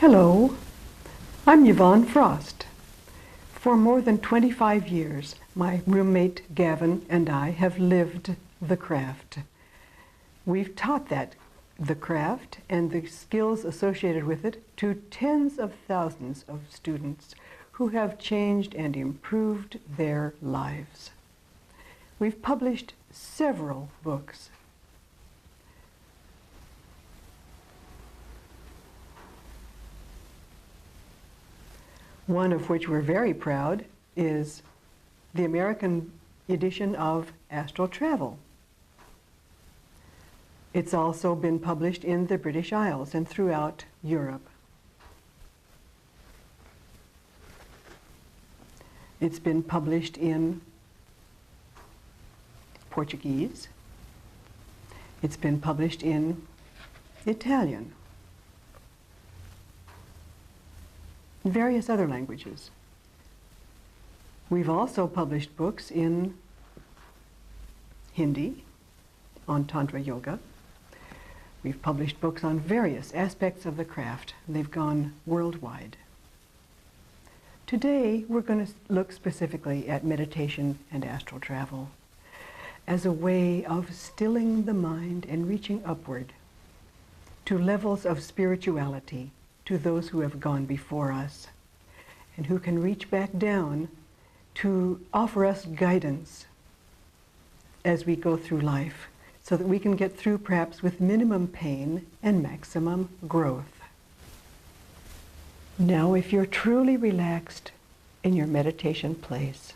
Hello, I'm Yvonne Frost. For more than 25 years, my roommate Gavin and I have lived the craft. We've taught the craft and the skills associated with it to tens of thousands of students who have changed and improved their lives. We've published several books. One of which we're very proud is the American edition of Astral Travel. It's also been published in the British Isles and throughout Europe. It's been published in Portuguese. It's been published in Italian. And various other languages. We've also published books in Hindi on Tantra Yoga. We've published books on various aspects of the craft. They've gone worldwide. Today, we're going to look specifically at meditation and astral travel as a way of stilling the mind and reaching upward to levels of spirituality, to those who have gone before us and who can reach back down to offer us guidance as we go through life so that we can get through perhaps with minimum pain and maximum growth. Now, if you're truly relaxed in your meditation place,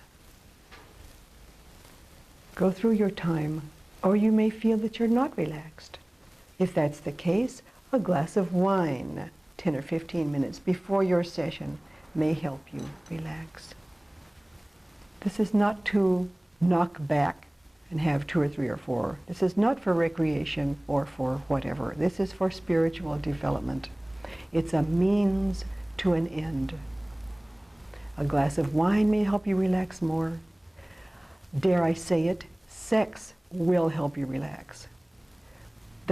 go through your time, or you may feel that you're not relaxed. If that's the case, a glass of wine 10 or 15 minutes before your session may help you relax. This is not to knock back and have 2 or 3 or 4. This is not for recreation or for whatever. This is for spiritual development. It's a means to an end. A glass of wine may help you relax more. Dare I say it, sex will help you relax.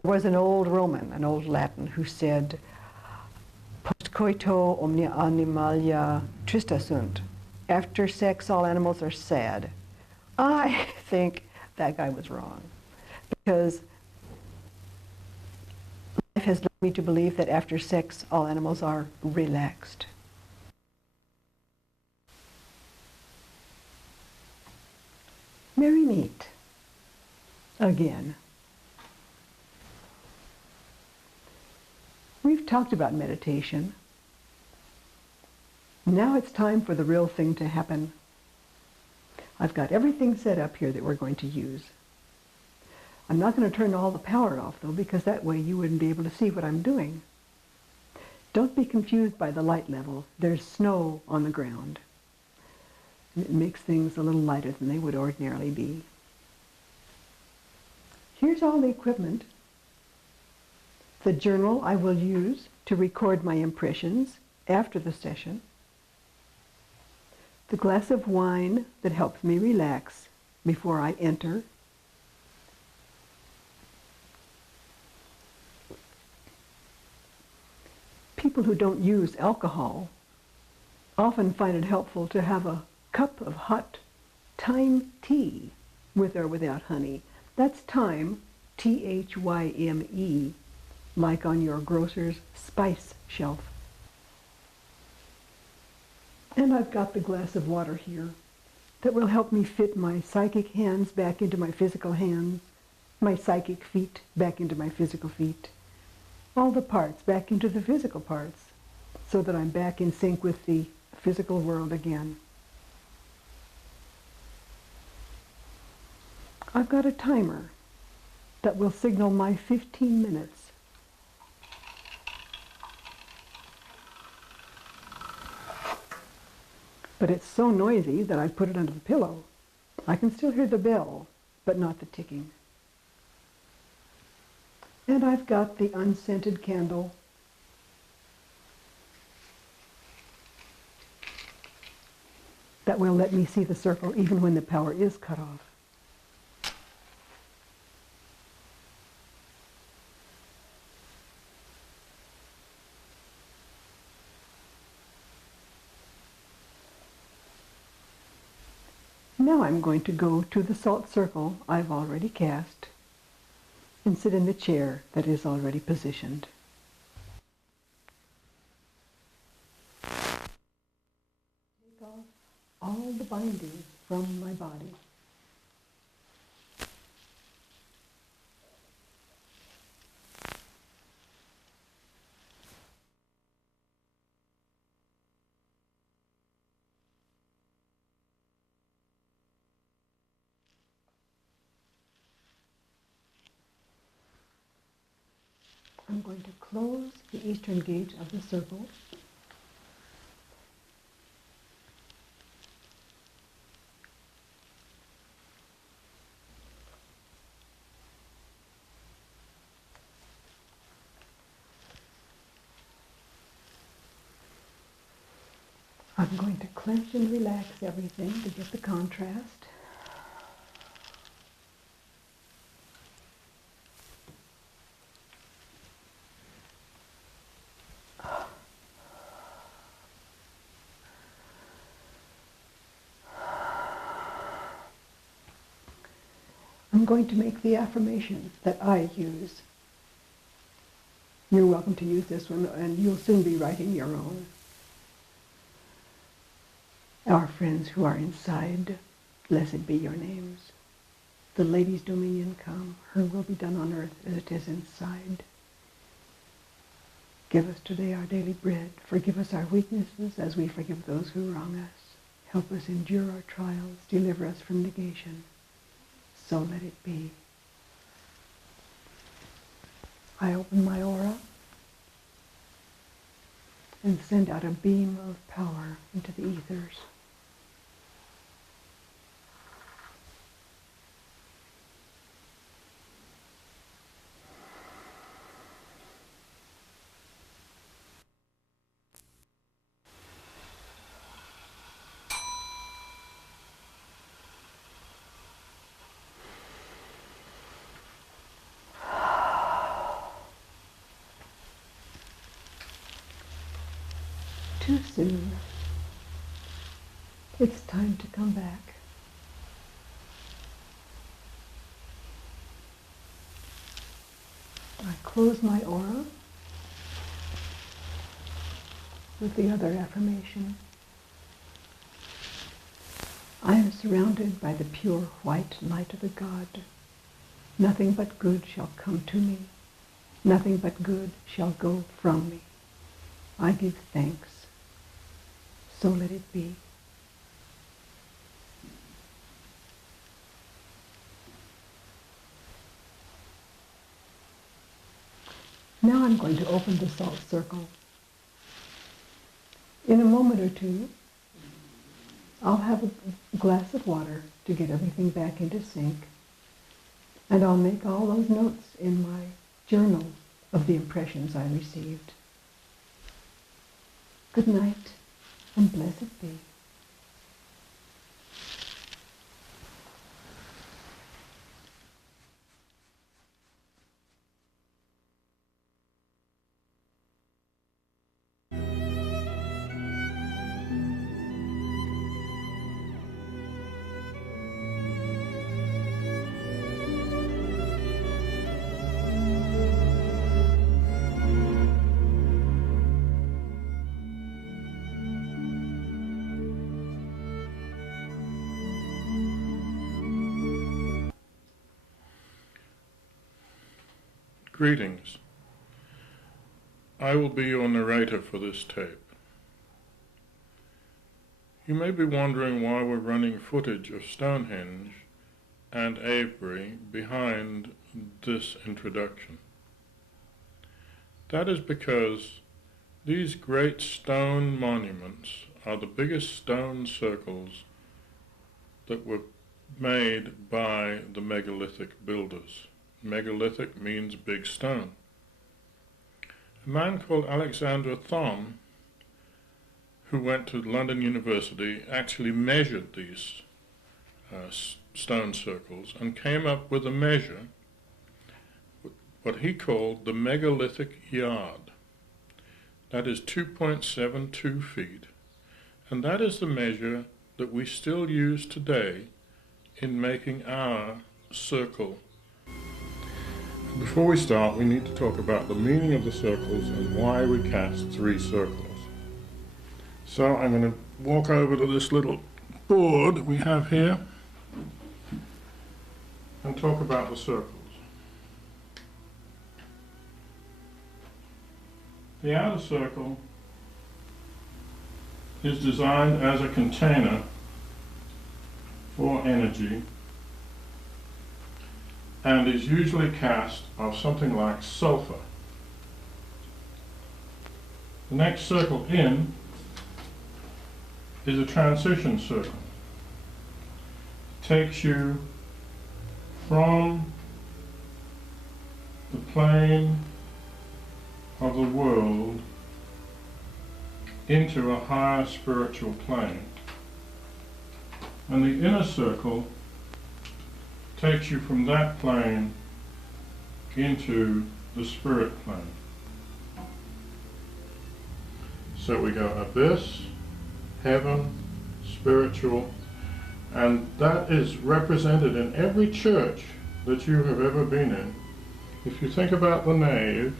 There was an old Roman, an old Latin, who said, "Post coito omnia animalia trista sunt." After sex, all animals are sad. I think that guy was wrong, because life has led me to believe that after sex, all animals are relaxed. Merry meet again. We've talked about meditation. Now it's time for the real thing to happen. I've got everything set up here that we're going to use. I'm not going to turn all the power off, though, because that way you wouldn't be able to see what I'm doing. Don't be confused by the light level. There's snow on the ground. And it makes things a little lighter than they would ordinarily be. Here's all the equipment. The journal I will use to record my impressions after the session. The glass of wine that helps me relax before I enter. People who don't use alcohol often find it helpful to have a cup of hot thyme tea, with or without honey. That's thyme, T-H-Y-M-E, like on your grocer's spice shelf. And I've got the glass of water here that will help me fit my psychic hands back into my physical hands, my psychic feet back into my physical feet, all the parts back into the physical parts, so that I'm back in sync with the physical world again. I've got a timer that will signal my 15 minutes. But it's so noisy that I put it under the pillow. I can still hear the bell, but not the ticking. And I've got the unscented candle. That will let me see the circle even when the power is cut off. Now I'm going to go to the salt circle I've already cast and sit in the chair that is already positioned. Take off all the bindings from my body. I'm going to close the eastern gate of the circle. I'm going to clench and relax everything to get the contrast. I'm going to make the affirmation that I use. You're welcome to use this one, and you'll soon be writing your own. Our friends who are inside, blessed be your names. The Lady's dominion come, her will be done on earth as it is inside. Give us today our daily bread. Forgive us our weaknesses as we forgive those who wrong us. Help us endure our trials. Deliver us from negation. So let it be. I open my aura and send out a beam of power into the ethers. Too soon. It's time to come back. I close my aura with the other affirmation. I am surrounded by the pure white light of the God. Nothing but good shall come to me. Nothing but good shall go from me. I give thanks. So let it be. Now I'm going to open the salt circle. In a moment or two, I'll have a glass of water to get everything back into sync, and I'll make all those notes in my journal of the impressions I received. Good night, and blessed be. Greetings. I will be your narrator for this tape. You may be wondering why we're running footage of Stonehenge and Avebury behind this introduction. That is because these great stone monuments are the biggest stone circles that were made by the megalithic builders. Megalithic means big stone. A man called Alexander Thom, who went to London University, actually measured these stone circles and came up with a measure, what he called the megalithic yard. That is 2.72 feet, and that is the measure that we still use today in making our circle. Before we start, we need to talk about the meaning of the circles and why we cast 3 circles. So I'm going to walk over to this little board we have here and talk about the circles. The outer circle is designed as a container for energy and is usually cast of something like sulfur. The next circle in is a transition circle. It takes you from the plane of the world into a higher spiritual plane. And the inner circle takes you from that plane into the spirit plane. So we go abyss, heaven, spiritual, and that is represented in every church that you have ever been in. If you think about the nave,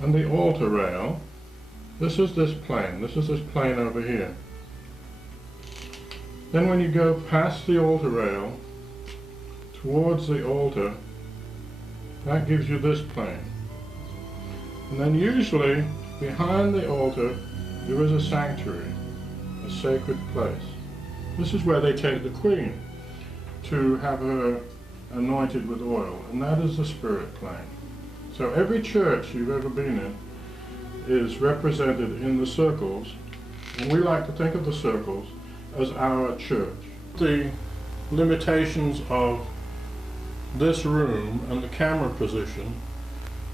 and the altar rail, this is this plane over here. Then when you go past the altar rail towards the altar, that gives you this plane. And then usually behind the altar there is a sanctuary, a sacred place. This is where they take the queen to have her anointed with oil, and that is the spirit plane. So every church you've ever been in is represented in the circles, and we like to think of the circles as our church. The limitations of this room and the camera position,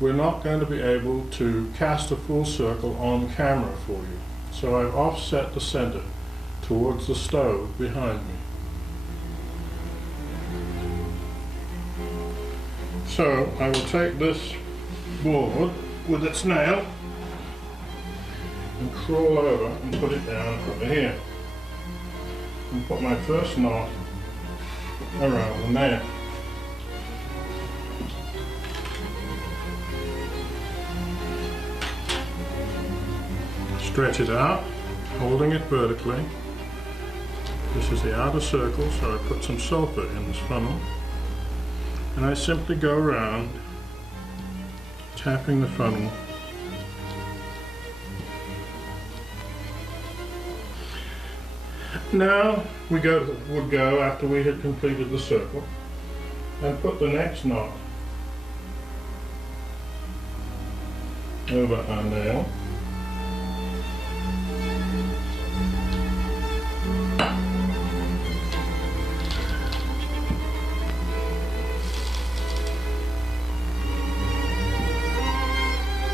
we're not going to be able to cast a full circle on camera for you. So I've offset the center towards the stove behind me. So I will take this board with its nail and crawl over and put it down over here and put my first knot around the nail. Stretch it out, holding it vertically. This is the outer circle, so I put some sulfur in this funnel, and I simply go around tapping the funnel. Now we would go after we had completed the circle and put the next knot over our nail.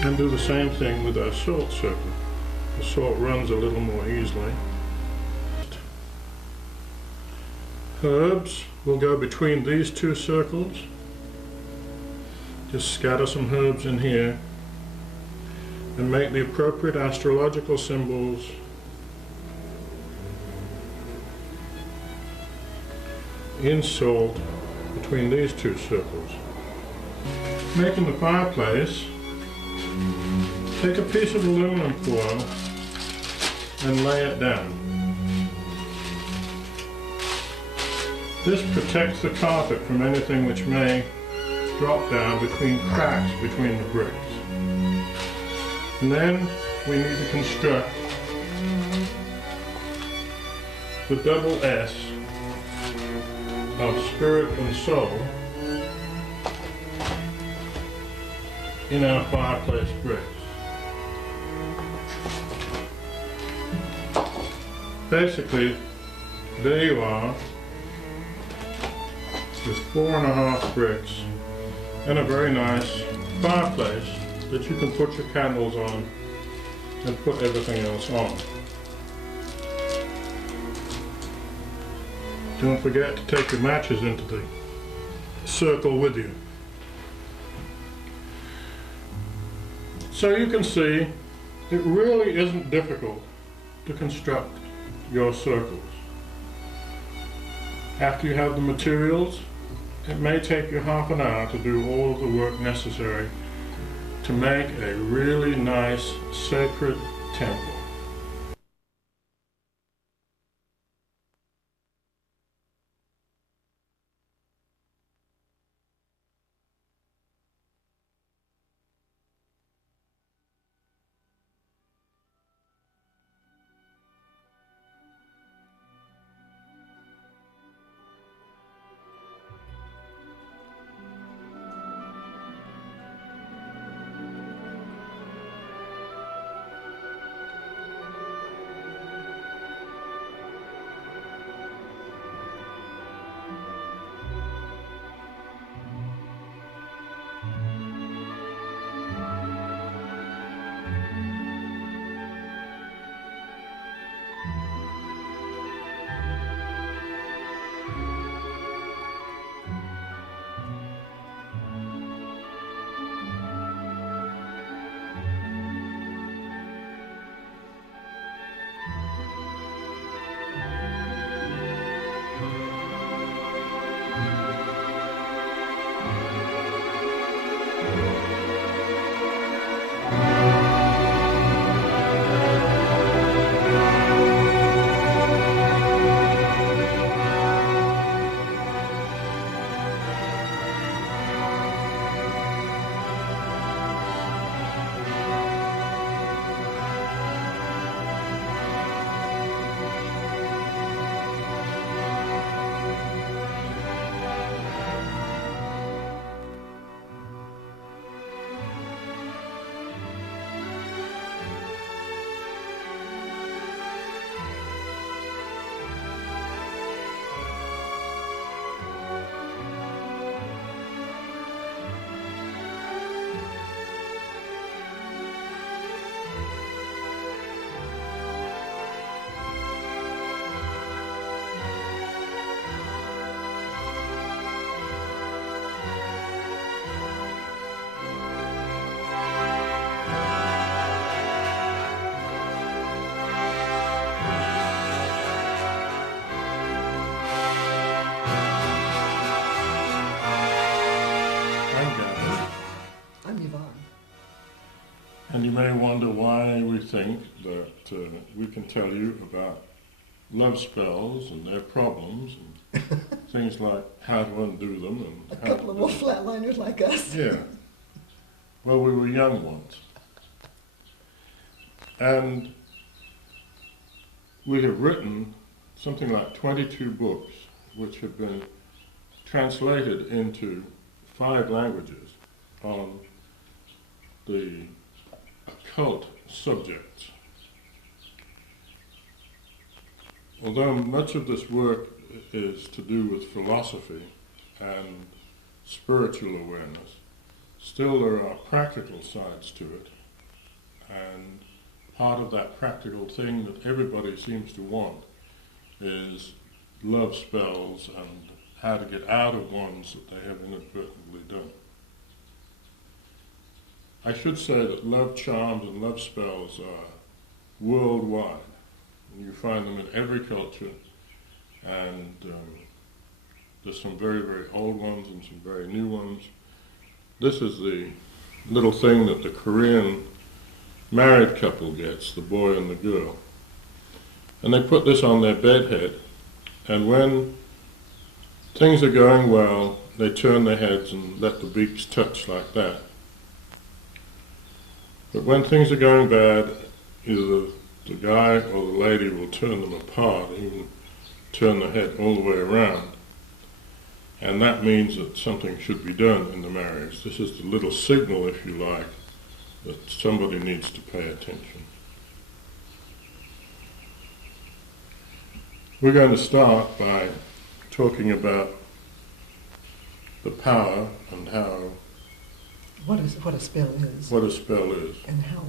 And do the same thing with our salt circle. The salt runs a little more easily. Herbs will go between these 2 circles. Just scatter some herbs in here and make the appropriate astrological symbols in salt between these 2 circles. Making the fireplace, take a piece of aluminum foil and lay it down. This protects the carpet from anything which may drop down between cracks between the bricks. And then we need to construct the double S of spirit and soul in our fireplace bricks. Basically, there you are, with 4.5 bricks and a very nice fireplace that you can put your candles on and put everything else on. Don't forget to take your matches into the circle with you. So you can see It really isn't difficult to construct your circles. After you have the materials, it may take you half an hour to do all of the work necessary to make a really nice sacred temple. And you may wonder why we think that we can tell you about love spells and their problems and things like how to undo them. And a couple of more flatliners like us. Yeah. Well, we were young once. And we have written something like 22 books which have been translated into 5 languages on the occult subjects. Although much of this work is to do with philosophy and spiritual awareness, still there are practical sides to it, and part of that practical thing that everybody seems to want is love spells and how to get out of ones that they have inadvertently done. I should say that love charms and love spells are worldwide. You find them in every culture, and there's some very, very old ones and some very new ones. This is the little thing that the Korean married couple gets, the boy and the girl. And they put this on their bed head, and when things are going well, they turn their heads and let the beaks touch like that. But when things are going bad, either the guy or the lady will turn them apart, even turn the head all the way around. And that means that something should be done in the marriage. This is the little signal, if you like, that somebody needs to pay attention. We're going to start by talking about the power and how... What a spell is. What a spell is. And how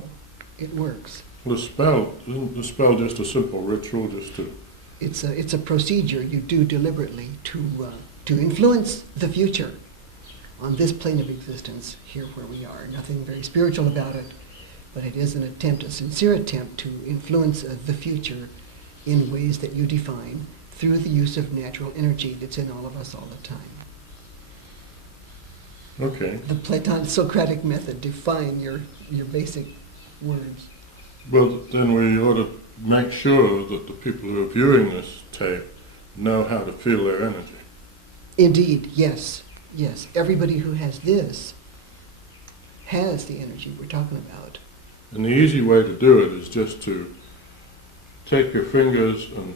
it works. Well, isn't the spell just a simple ritual, just to... It's a procedure you do deliberately to influence the future on this plane of existence, here where we are. Nothing very spiritual about it. but it is an attempt, a sincere attempt to influence the future in ways that you define through the use of natural energy that's in all of us all the time. Okay. The Platon-Socratic method, define your basic words. Well, then we ought to make sure that the people who are viewing this tape know how to feel their energy. Indeed, yes. Yes, everybody who has this has the energy we're talking about. And the easy way to do it is just to take your fingers and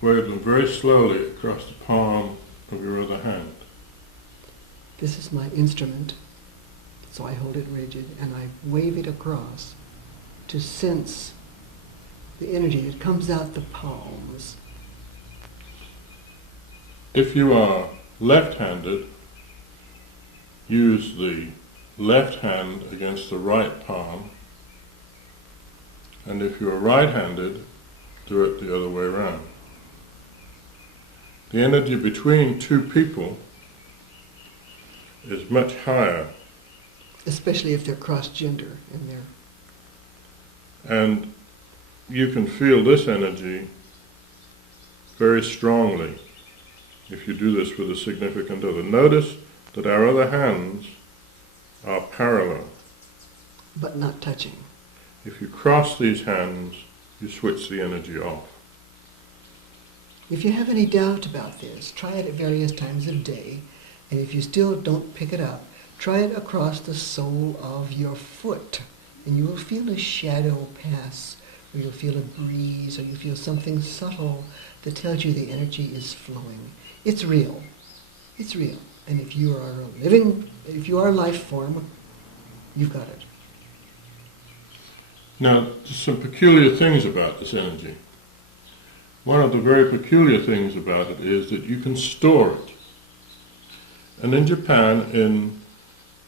wave them very slowly across the palm of your other hand. This is my instrument, so I hold it rigid and I wave it across to sense the energy that comes out the palms. If you are left-handed, use the left hand against the right palm, and if you're right-handed, do it the other way around. The energy between two people is much higher. Especially if they're cross-gender and they're... And you can feel this energy very strongly if you do this with a significant other. Notice that our other hands are parallel. but not touching. If you cross these hands, you switch the energy off. If you have any doubt about this, try it at various times of day, and if you still don't pick it up, try it across the sole of your foot, and you will feel a shadow pass, or you'll feel a breeze, or you feel something subtle that tells you the energy is flowing. It's real. It's real. And if you are a life form, you've got it. Now, there's some peculiar things about this energy. One of the very peculiar things about it is that you can store it. And in Japan, in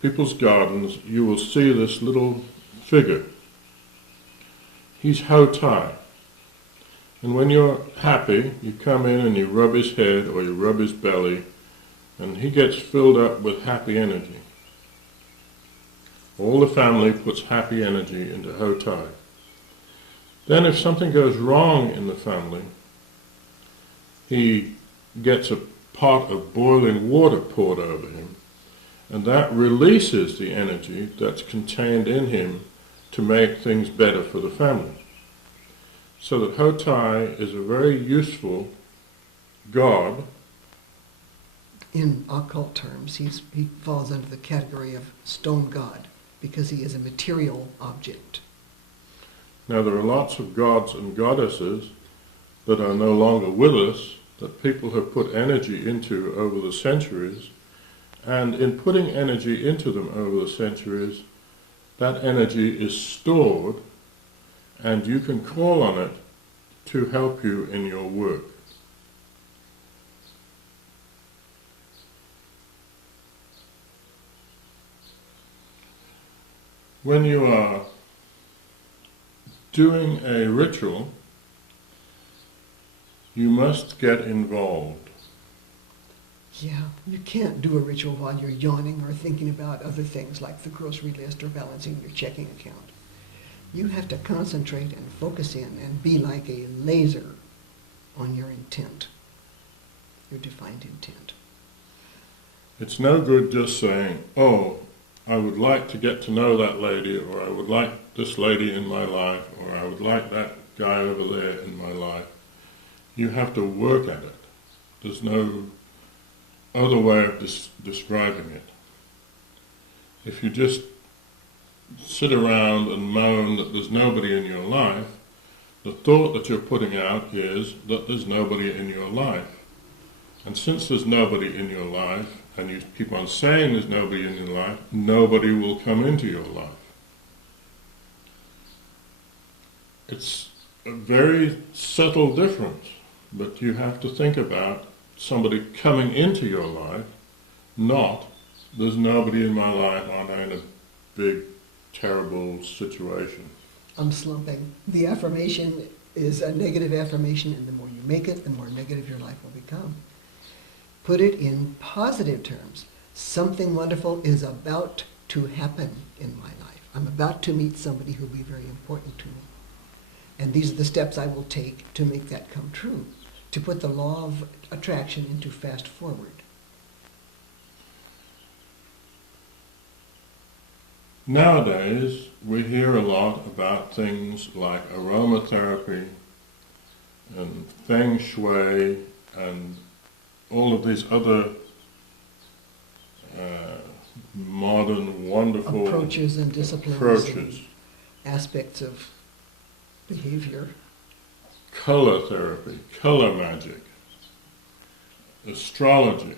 people's gardens, you will see this little figure. He's Hotai. And when you're happy, you come in and you rub his head or you rub his belly, and he gets filled up with happy energy. All the family puts happy energy into Hotai. Then if something goes wrong in the family, he gets a pot of boiling water poured over him, and that releases the energy that's contained in him to make things better for the family. So that Hotai is a very useful god. In occult terms, he falls under the category of stone god, because he is a material object. Now there are lots of gods and goddesses that are no longer with us, that people have put energy into over the centuries, and in putting energy into them over the centuries, that energy is stored, and you can call on it to help you in your work. When you are doing a ritual, you must get involved. Yeah, you can't do a ritual while you're yawning or thinking about other things like the grocery list or balancing your checking account. You have to concentrate and focus in and be like a laser on your intent, your defined intent. It's no good just saying, oh, I would like to get to know that lady, or I would like this lady in my life, or I would like that guy over there in my life. You have to work at it. There's no other way of describing it. If you just sit around and moan that there's nobody in your life, the thought that you're putting out is that there's nobody in your life. And since there's nobody in your life, and you keep on saying there's nobody in your life, nobody will come into your life. It's a very subtle difference, but you have to think about somebody coming into your life, not there's nobody in my life, aren't I in a big, terrible situation. I'm slumping. The affirmation is a negative affirmation, and the more you make it, the more negative your life will become. Put it in positive terms. Something wonderful is about to happen in my life. I'm about to meet somebody who'll be very important to me. And these are the steps I will take to make that come true, to put the law of attraction into fast forward. Nowadays, we hear a lot about things like aromatherapy and feng shui and all of these other modern, wonderful Approaches and disciplines approaches. and aspects of behavior. Color therapy, color magic, astrology.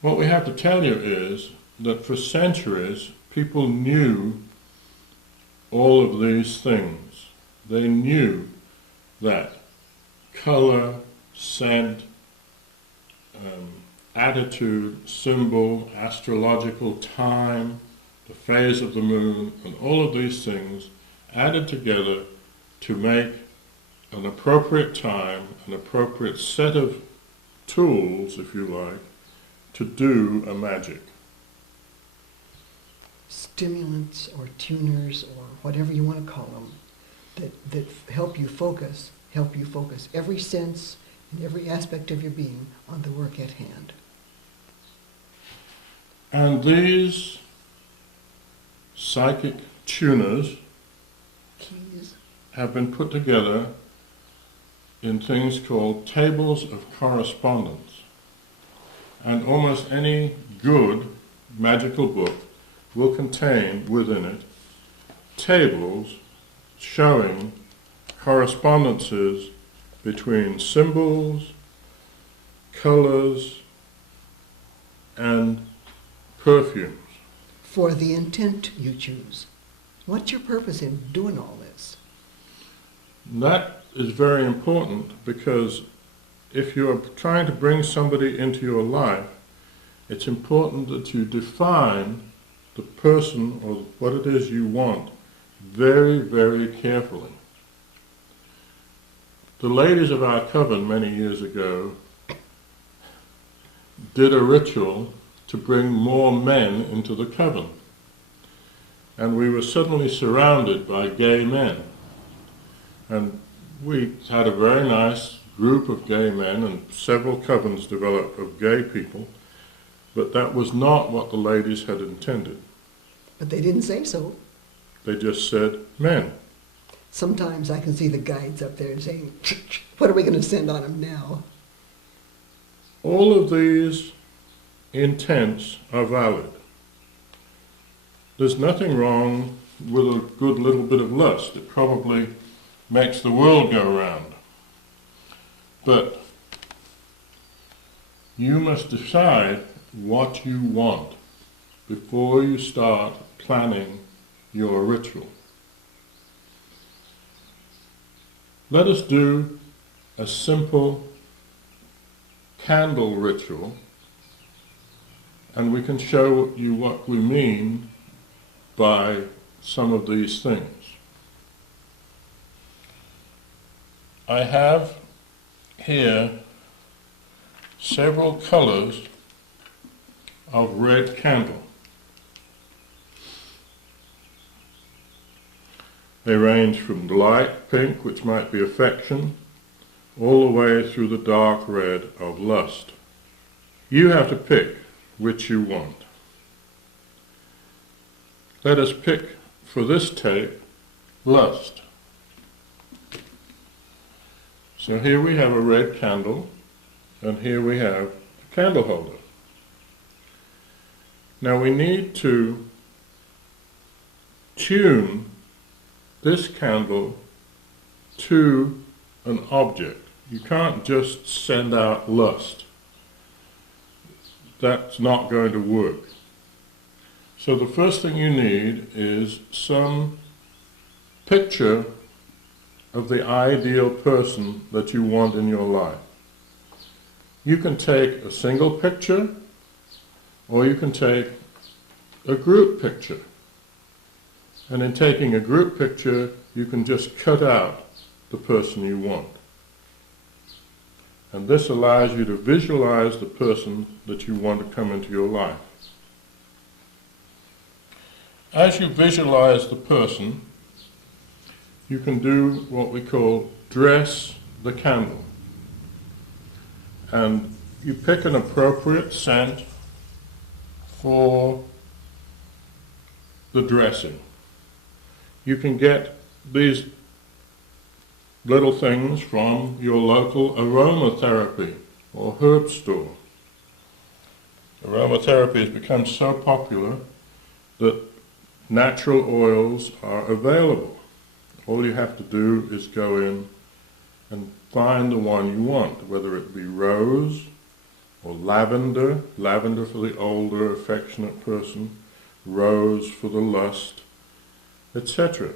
What we have to tell you is that for centuries people knew all of these things. They knew that color, scent, attitude, symbol, astrological time, the phase of the moon, and all of these things added together to make an appropriate time, an appropriate set of tools, if you like, to do a magic. Stimulants or tuners or whatever you want to call them that help you focus every sense and every aspect of your being on the work at hand. And these psychic tuners Keys. have been put together in things called tables of correspondence. And almost any good magical book will contain within it tables showing correspondences between symbols, colors, and perfumes. For the intent you choose. What's your purpose in doing all this? That is very important because if you are trying to bring somebody into your life, it's important that you define the person or what it is you want very, very carefully. The ladies of our coven many years ago did a ritual to bring more men into the coven. And we were suddenly surrounded by gay men. And we had a very nice group of gay men, and several covens developed of gay people, but that was not what the ladies had intended. But they didn't say so. They just said men. Sometimes I can see the guides up there saying, what are we going to send on them now? All of these intents are valid. There's nothing wrong with a good little bit of lust. It probably makes the world go round. But you must decide what you want before you start planning your ritual. Let us do a simple candle ritual, and we can show you what we mean by some of these things. I have here several colors of red candle. They range from the light pink, which might be affection, all the way through the dark red of lust. You have to pick which you want. Let us pick for this tape lust. So here we have a red candle, and here we have a candle holder. Now we need to tune this candle to an object. You can't just send out lust. That's not going to work. So the first thing you need is some picture of the ideal person that you want in your life. You can take a single picture, or you can take a group picture. And in taking a group picture, you can just cut out the person you want. And this allows you to visualize the person that you want to come into your life. as you visualize the person, you can do what we call dress the candle. And you pick an appropriate scent for the dressing. You can get these little things from your local aromatherapy or herb store. Aromatherapy has become so popular that natural oils are available. All you have to do is go in and find the one you want, whether it be rose or lavender, lavender for the older, affectionate person, rose for the lust, etc.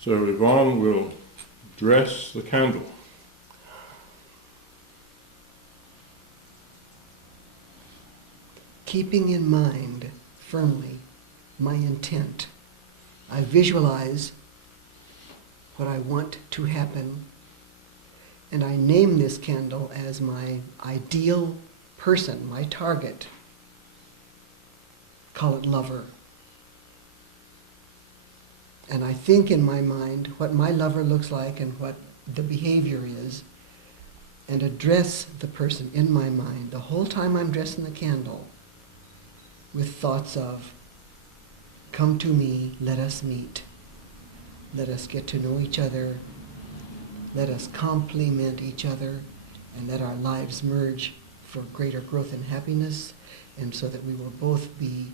So Yvonne will dress the candle. Keeping in mind firmly my intent, I visualize what I want to happen, and I name this candle as my ideal person, my target. Call it lover. And I think in my mind what my lover looks like and what the behavior is, and address the person in my mind the whole time I'm dressing the candle with thoughts of, come to me, let us meet. Let us get to know each other. Let us complement each other, and let our lives merge for greater growth and happiness, and so that we will both be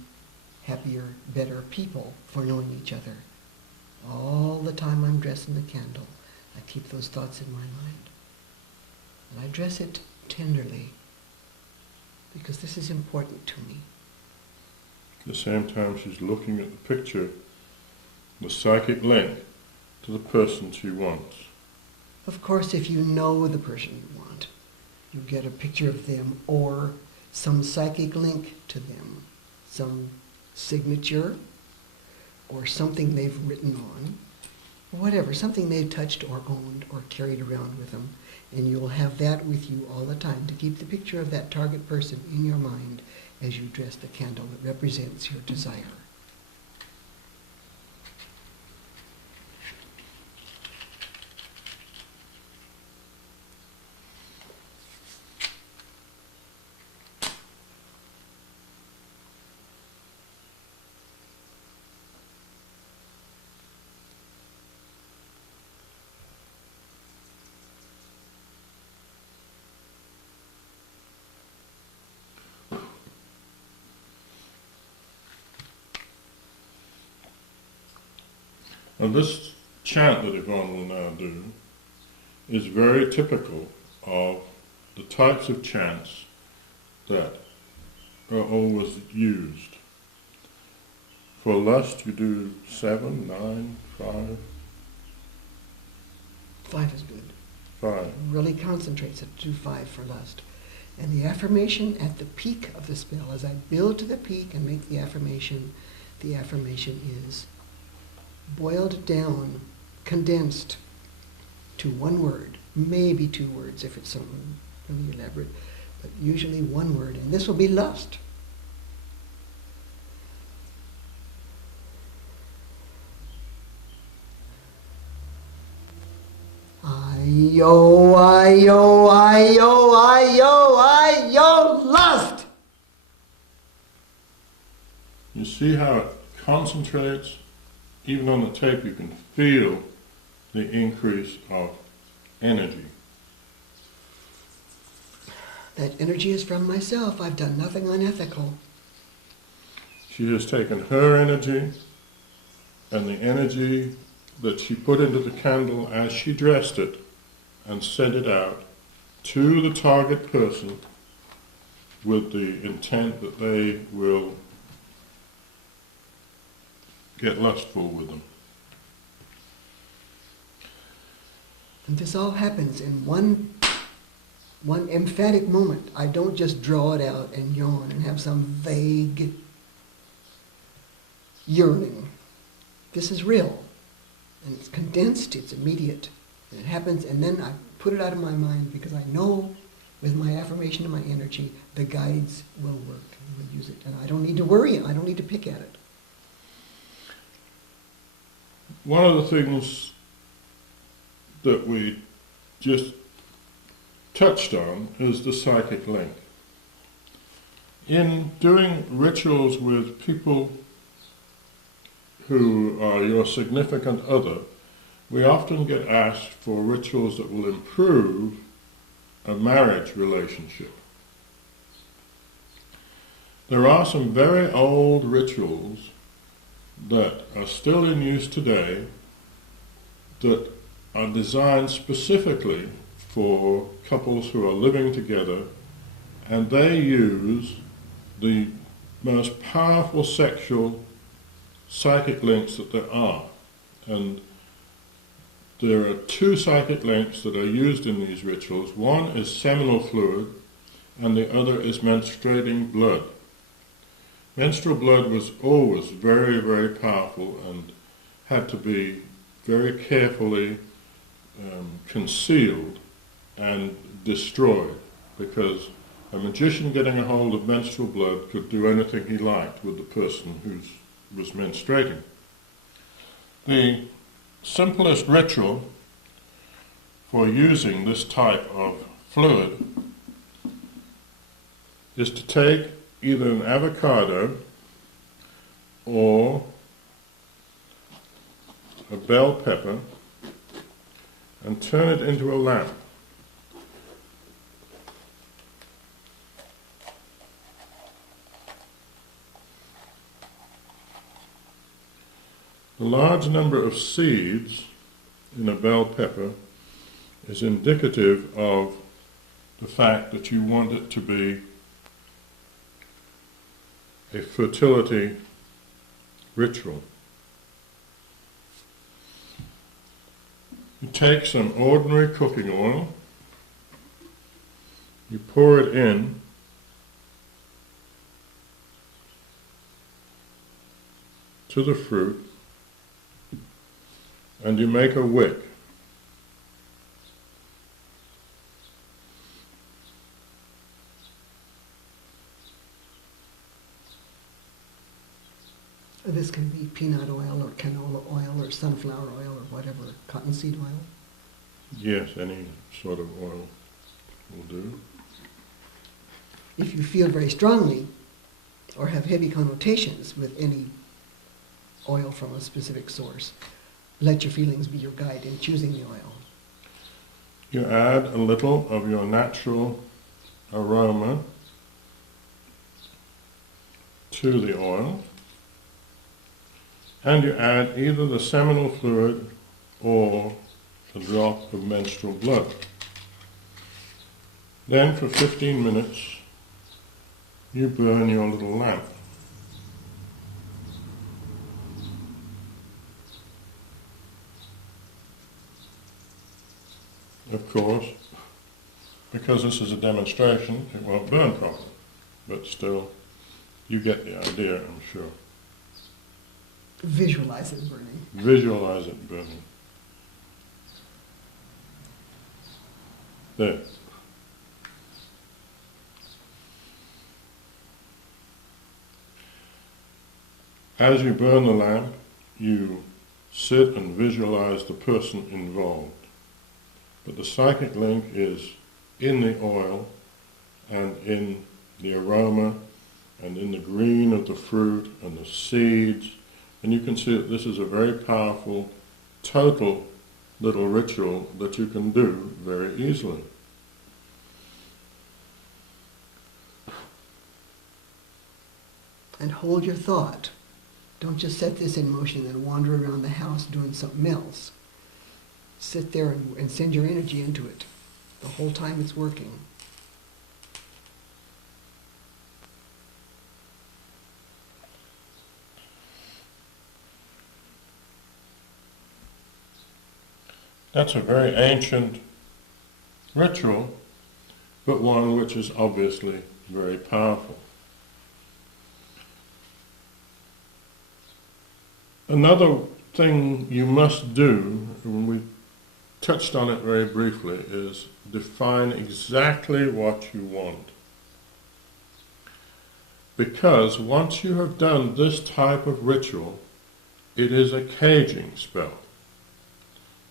happier, better people for knowing each other. All the time I'm dressing the candle, I keep those thoughts in my mind. And I dress it tenderly, because this is important to me. At the same time she's looking at the picture, the psychic link to the person she wants. Of course, if you know the person you want, you get a picture of them or some psychic link to them, some signature or something they've written on, whatever, something they've touched or owned or carried around with them, and you'll have that with you all the time to keep the picture of that target person in your mind as you dress the candle that represents your desire. And this chant that Yvonne will now do is very typical of the types of chants that are always used. For lust you do 7, 9, 5. 5 is good. 5. Really concentrates it to do 5 for lust. And the affirmation at the peak of the spell, as I build to the peak and make the affirmation is boiled down, condensed to one word, maybe 2 words if it's something really elaborate, but usually one word, and this will be lust. Ayo, ayo, ayo, ayo, ayo, lust! You see how it concentrates? Even on the tape you can feel the increase of energy. That energy is from myself. I've done nothing unethical. She has taken her energy and the energy that she put into the candle as she dressed it and sent it out to the target person with the intent that they will get lustful with them. And this all happens in one emphatic moment. I don't just draw it out and yawn and have some vague yearning. This is real. And it's condensed, it's immediate. And it happens, and then I put it out of my mind because I know with my affirmation and my energy, the guides will work we use it. And I don't need to worry, I don't need to pick at it. One of the things that we just touched on is the psychic link. In doing rituals with people who are your significant other, we often get asked for rituals that will improve a marriage relationship. There are some very old rituals that are still in use today that are designed specifically for couples who are living together, and they use the most powerful sexual psychic links that there are. And there are two psychic links that are used in these rituals. One is seminal fluid, and the other is menstruating blood. Menstrual blood was always very, very powerful and had to be very carefully concealed and destroyed, because a magician getting a hold of menstrual blood could do anything he liked with the person who was menstruating. The simplest ritual for using this type of fluid is to take either an avocado or a bell pepper and turn it into a lamp. The large number of seeds in a bell pepper is indicative of the fact that you want it to be a fertility ritual. You take some ordinary cooking oil, you pour it in to the fruit, and you make a wick. This can be peanut oil or canola oil or sunflower oil or whatever, cottonseed oil. Yes, any sort of oil will do. If you feel very strongly or have heavy connotations with any oil from a specific source, let your feelings be your guide in choosing the oil. You add a little of your natural aroma to the oil, and you add either the seminal fluid or a drop of menstrual blood. Then for 15 minutes you burn your little lamp. Of course, because this is a demonstration, it won't burn properly, but still, you get the idea, I'm sure. Visualize it burning. Visualize it burning. There. As you burn the lamp, you sit and visualize the person involved. But the psychic link is in the oil and in the aroma and in the green of the fruit and the seeds. And you can see that this is a very powerful, total little ritual that you can do very easily. And hold your thought. Don't just set this in motion and wander around the house doing something else. Sit there and send your energy into it the whole time it's working. That's a very ancient ritual, but one which is obviously very powerful. Another thing you must do, and we touched on it very briefly, is define exactly what you want. Because once you have done this type of ritual, it is a caging spell.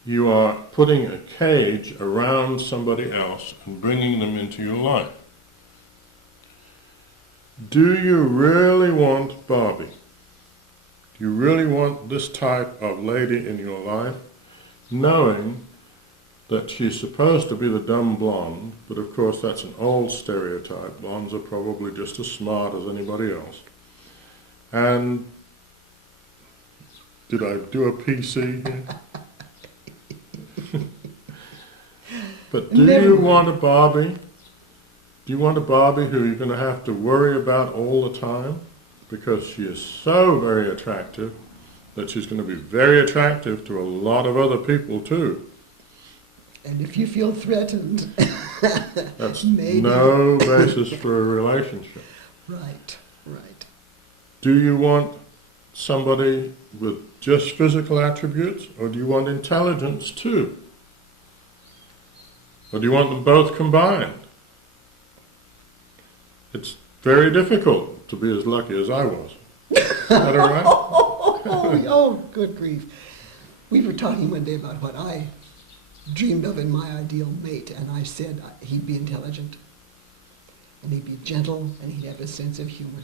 You are putting a cage around somebody else and bringing them into your life. Do you really want Barbie? Do you really want this type of lady in your life, knowing that she's supposed to be the dumb blonde, but of course that's an old stereotype. Blondes are probably just as smart as anybody else. And did I do a PC here? But do you want a Barbie? Do you want a Barbie who you're going to have to worry about all the time? Because she is so very attractive that she's going to be very attractive to a lot of other people too. And if you feel threatened, That's maybe. no basis for a relationship. Right, right. Do you want somebody with just physical attributes, or do you want intelligence too? Or do you want them both combined? It's very difficult to be as lucky as I was. Is that all right? Oh, good grief. We were talking one day about what I dreamed of in my ideal mate, and I said he'd be intelligent, and he'd be gentle, and he'd have a sense of humor.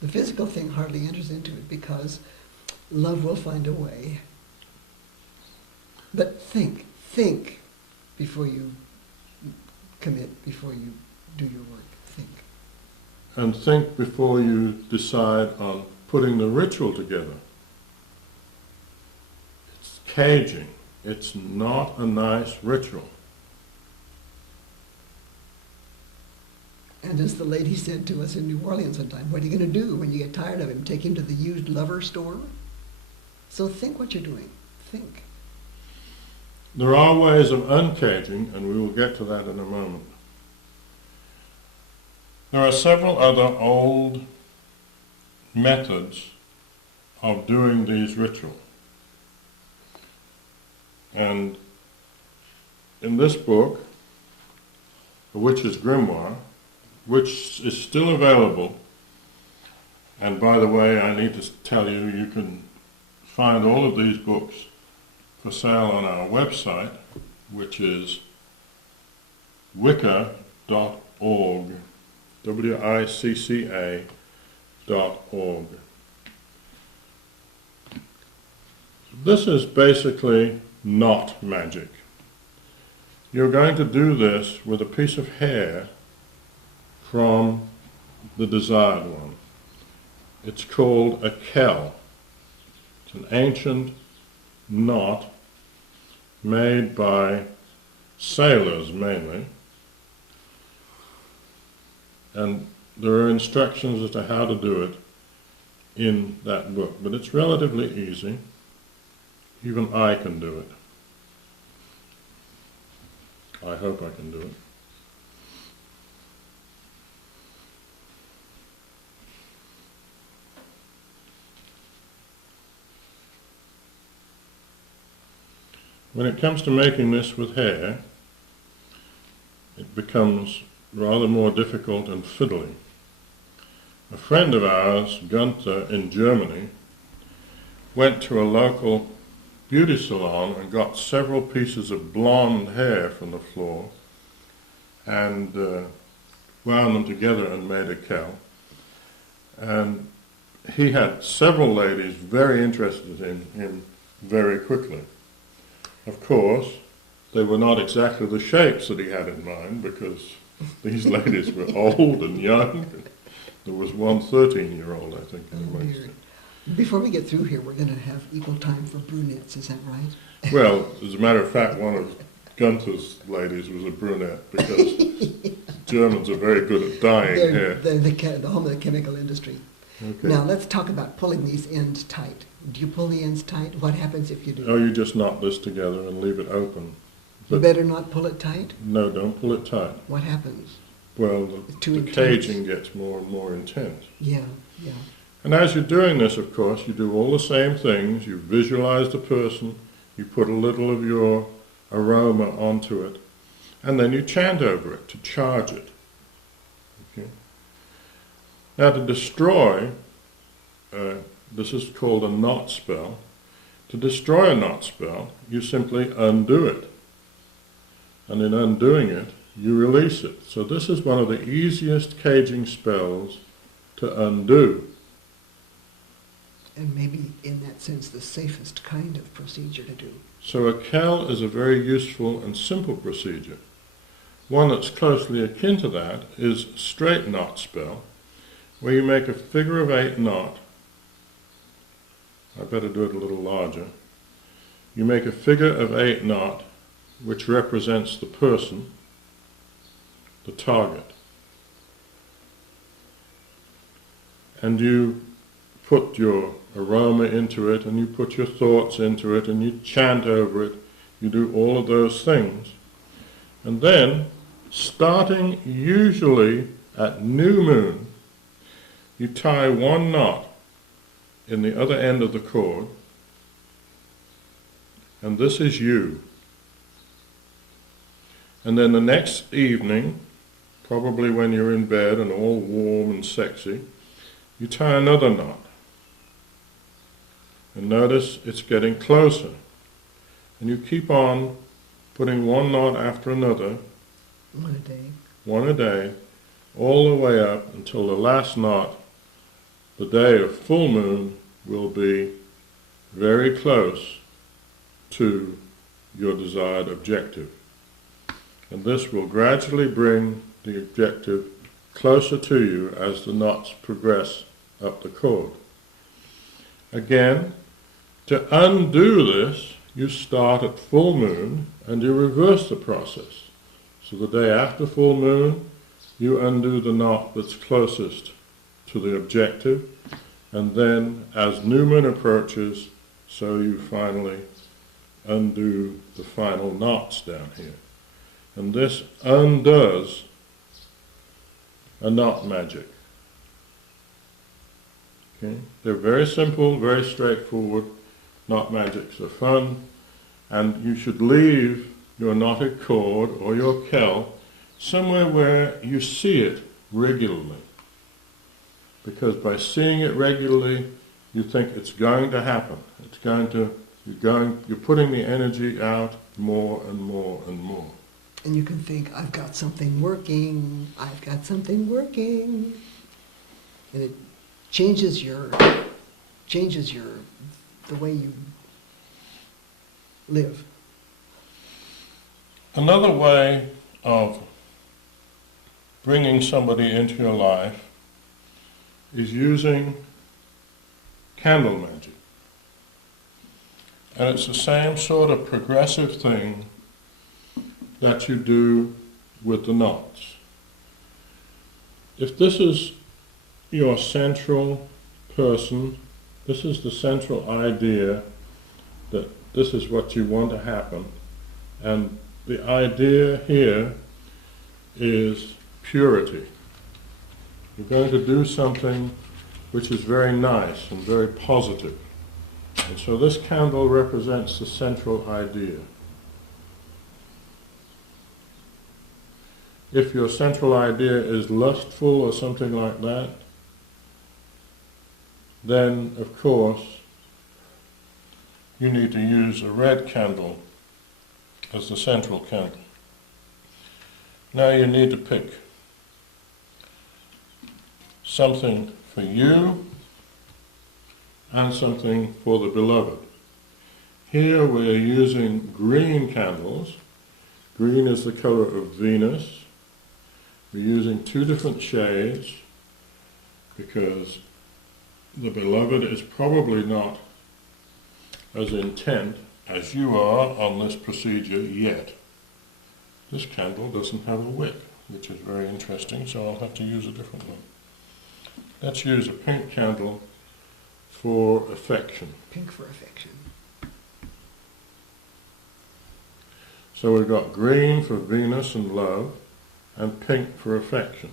The physical thing hardly enters into it because love will find a way. But think before you commit, before you do your work. Think. And think before you decide on putting the ritual together. It's caging. It's not a nice ritual. And as the lady said to us in New Orleans one time, what are you going to do when you get tired of him? Take him to the used lover store? So think what you're doing. Think. There are ways of uncaging, and we will get to that in a moment. There are several other old methods of doing these rituals. And in this book, The Witch's Grimoire, which is still available, and by the way, I need to tell you, you can find all of these books for sale on our website, which is wicca.org, WICCA.org. This is basically not magic. You're going to do this with a piece of hair from the desired one. It's called a kell. It's an ancient knot made by sailors mainly, and there are instructions as to how to do it in that book, but it's relatively easy. Even I can do it. I hope I can do it. When it comes to making this with hair, it becomes rather more difficult and fiddly. A friend of ours, Gunther, in Germany, went to a local beauty salon and got several pieces of blonde hair from the floor and wound them together and made a kell. And he had several ladies very interested in him very quickly. Of course, they were not exactly the shapes that he had in mind, because these ladies were old and young. There was one 13-year-old, I think, amongst them. Before we get through here, we're going to have equal time for brunettes, is that right? Well, as a matter of fact, one of Gunther's ladies was a brunette, because Germans are very good at dyeing hair. They're the home of the chemical industry. Okay. Now, let's talk about pulling these ends tight. Do you pull the ends tight? What happens if you do? Oh, you just knot this together and leave it open. You better not pull it tight? No, don't pull it tight. What happens? Well, Too the intense. caging gets more and more intense. Yeah, yeah. And as you're doing this, of course, you do all the same things. You visualize the person, you put a little of your aroma onto it, and then you chant over it to charge it. Okay? Now to destroy, this is called a knot spell. To destroy a knot spell, you simply undo it. And in undoing it, you release it. So this is one of the easiest caging spells to undo. And maybe, in that sense, the safest kind of procedure to do. So a kel is a very useful and simple procedure. One that's closely akin to that is straight knot spell, where you make a figure of 8 knot. I better do it a little larger. You make a figure of 8 knot, which represents the person, the target. And you put your aroma into it, and you put your thoughts into it, and you chant over it. You do all of those things. And then, starting usually at new moon, you tie 1 knot in the other end of the cord, and this is you. And then the next evening, probably when you're in bed and all warm and sexy, you tie another knot. And notice it's getting closer. And you keep on putting 1 knot after another, one a day, all the way up until the last knot, the day of full moon, will be very close to your desired objective. And this will gradually bring the objective closer to you as the knots progress up the cord. Again, to undo this, you start at full moon and you reverse the process. So the day after full moon, you undo the knot that's closest to the objective, and then as new moon approaches, so you finally undo the final knots down here. And this undoes a knot magic. Okay? They're very simple, very straightforward. Knot magics are fun, and you should leave your knotted cord or your kel somewhere where you see it regularly. Because by seeing it regularly, you think it's going to happen. It's going to, you're putting the energy out more and more and more. And you can think, I've got something working, I've got something working. And it changes the way you live. Another way of bringing somebody into your life is using candle magic. And it's the same sort of progressive thing that you do with the knots. If this is your central person, this is the central idea that this is what you want to happen, and the idea here is purity. You're going to do something which is very nice and very positive. And so this candle represents the central idea. If your central idea is lustful or something like that, then of course you need to use a red candle as the central candle. Now you need to pick something for you and something for the beloved. Here we are using green candles. Green is the color of Venus. We're using 2 different shades because the beloved is probably not as intent as you are on this procedure yet. This candle doesn't have a wick, which is very interesting, so I'll have to use a different one. Let's use a pink candle for affection. Pink for affection. So we've got green for Venus and love, and pink for affection.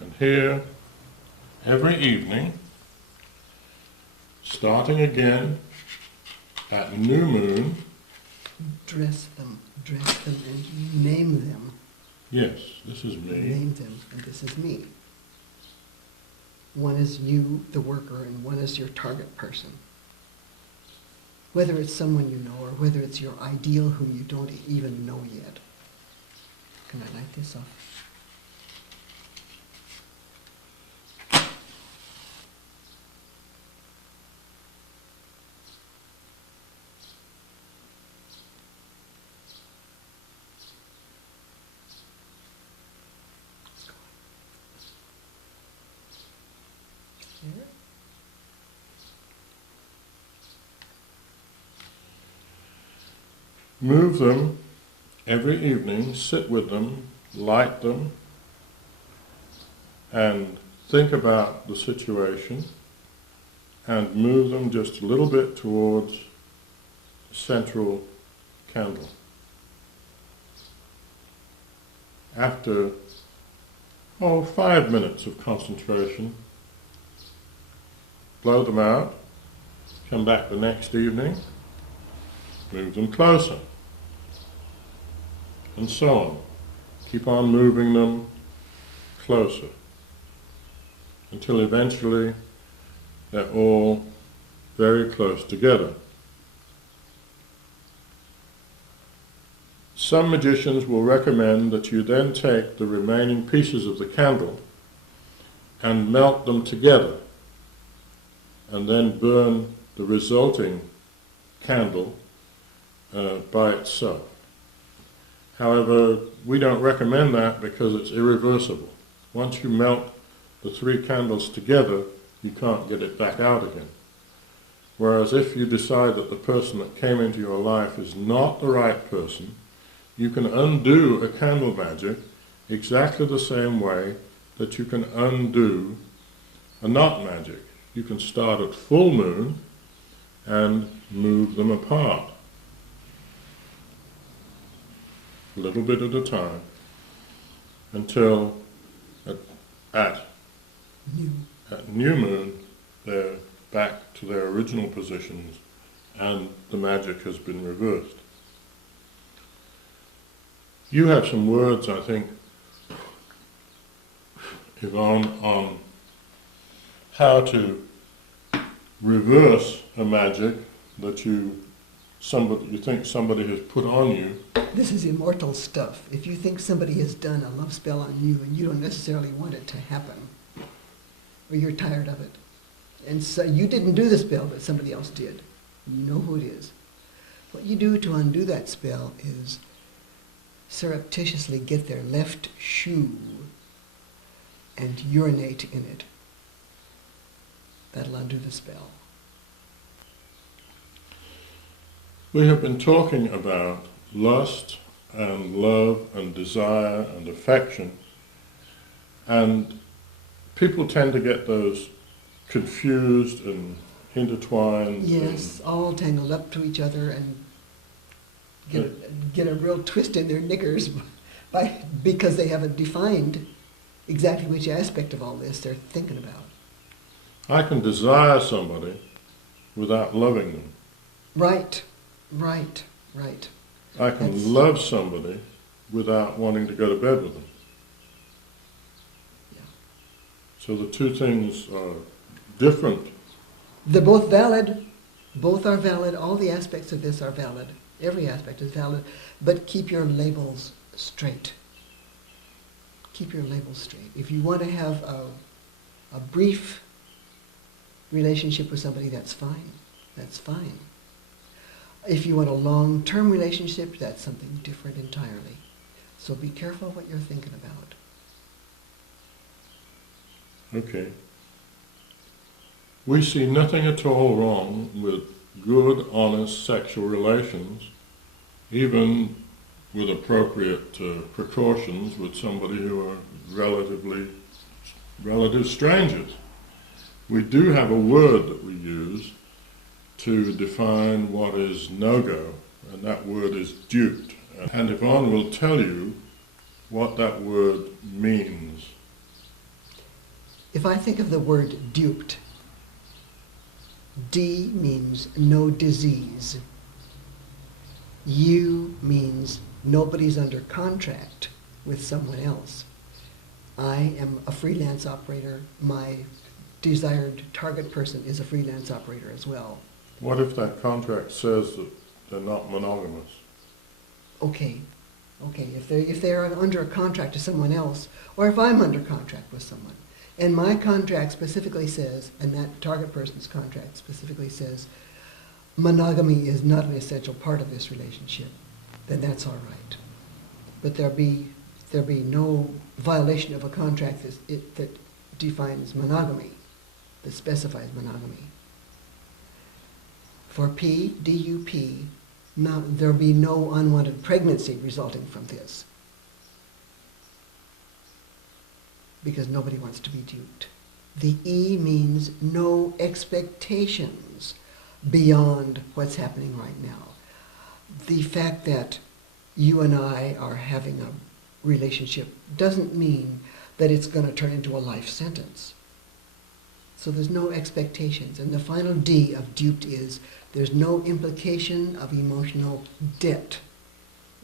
And here, every evening, starting again at new moon. Dress them, and name them. Yes, this is me. Name them, and this is me. One is you, the worker, and one is your target person. Whether it's someone you know or whether it's your ideal whom you don't even know yet. Can I light this off? Move them every evening, sit with them, light them, and think about the situation, and move them just a little bit towards the central candle. After 5 minutes of concentration, blow them out, come back the next evening, move them closer, and so on. Keep on moving them closer until eventually they're all very close together. Some magicians will recommend that you then take the remaining pieces of the candle and melt them together, and then burn the resulting candle by itself. However, we don't recommend that because it's irreversible. Once you melt the 3 candles together, you can't get it back out again. Whereas if you decide that the person that came into your life is not the right person, you can undo a candle magic exactly the same way that you can undo a knot magic. You can start at full moon and move them apart, a little bit at a time, until at new moon they're back to their original positions and the magic has been reversed. You have some words, I think, Yvonne, on how to reverse a magic that you think somebody has put on you. This is immortal stuff. If you think somebody has done a love spell on you and you don't necessarily want it to happen, or you're tired of it, and so you didn't do the spell, but somebody else did, you know who it is. What you do to undo that spell is surreptitiously get their left shoe and urinate in it. That'll undo the spell. We have been talking about lust and love and desire and affection, and people tend to get those confused and intertwined. Yes, all tangled up to each other and get a real twist in their knickers because they haven't defined exactly which aspect of all this they're thinking about. I can desire somebody without loving them. Right. I can love somebody without wanting to go to bed with them. Yeah. So the two things are different. They're both valid. Both are valid. All the aspects of this are valid. Every aspect is valid. But keep your labels straight. Keep your labels straight. If you want to have a brief relationship with somebody, that's fine. That's fine. If you want a long-term relationship, that's something different entirely. So be careful what you're thinking about. Okay. We see nothing at all wrong with good, honest sexual relations, even with appropriate precautions with somebody who are relative strangers. We do have a word that we use to define what is no-go, and that word is duped. And Yvonne will tell you what that word means. If I think of the word duped, D means no disease. U means nobody's under contract with someone else. I am a freelance operator. My desired target person is a freelance operator as well. What if that contract says that they're not monogamous? Okay, if they're under a contract to someone else, or if I'm under contract with someone, and my contract specifically says, and that target person's contract specifically says, monogamy is not an essential part of this relationship, then that's all right. But there'll be no violation of a contract that defines monogamy, that specifies monogamy. For P, DUP, there'll be no unwanted pregnancy resulting from this, because nobody wants to be duped. The E means no expectations beyond what's happening right now. The fact that you and I are having a relationship doesn't mean that it's going to turn into a life sentence. So there's no expectations. And the final D of duped is there's no implication of emotional debt.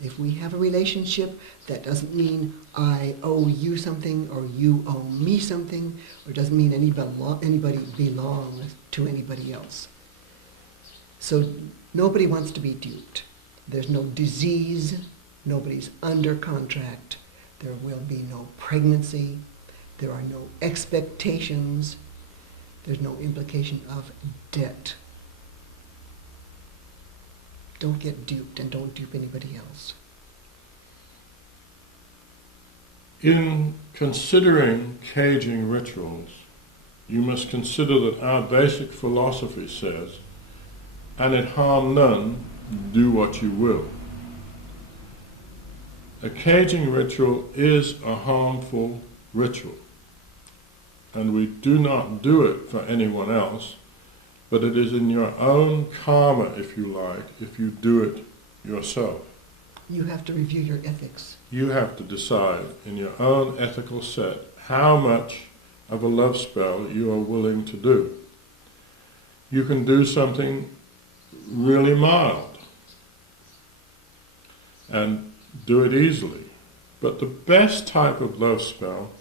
If we have a relationship, that doesn't mean I owe you something or you owe me something, or doesn't mean anybody belongs to anybody else. So nobody wants to be duped. There's no disease, nobody's under contract, there will be no pregnancy, there are no expectations, there's no implication of debt. Don't get duped and don't dupe anybody else. In considering caging rituals, you must consider that our basic philosophy says, "And it harm none, do what you will." A caging ritual is a harmful ritual, and we do not do it for anyone else, but it is in your own karma, if you like, if you do it yourself. You have to review your ethics. You have to decide in your own ethical set how much of a love spell you are willing to do. You can do something really mild and do it easily. But the best type of love spell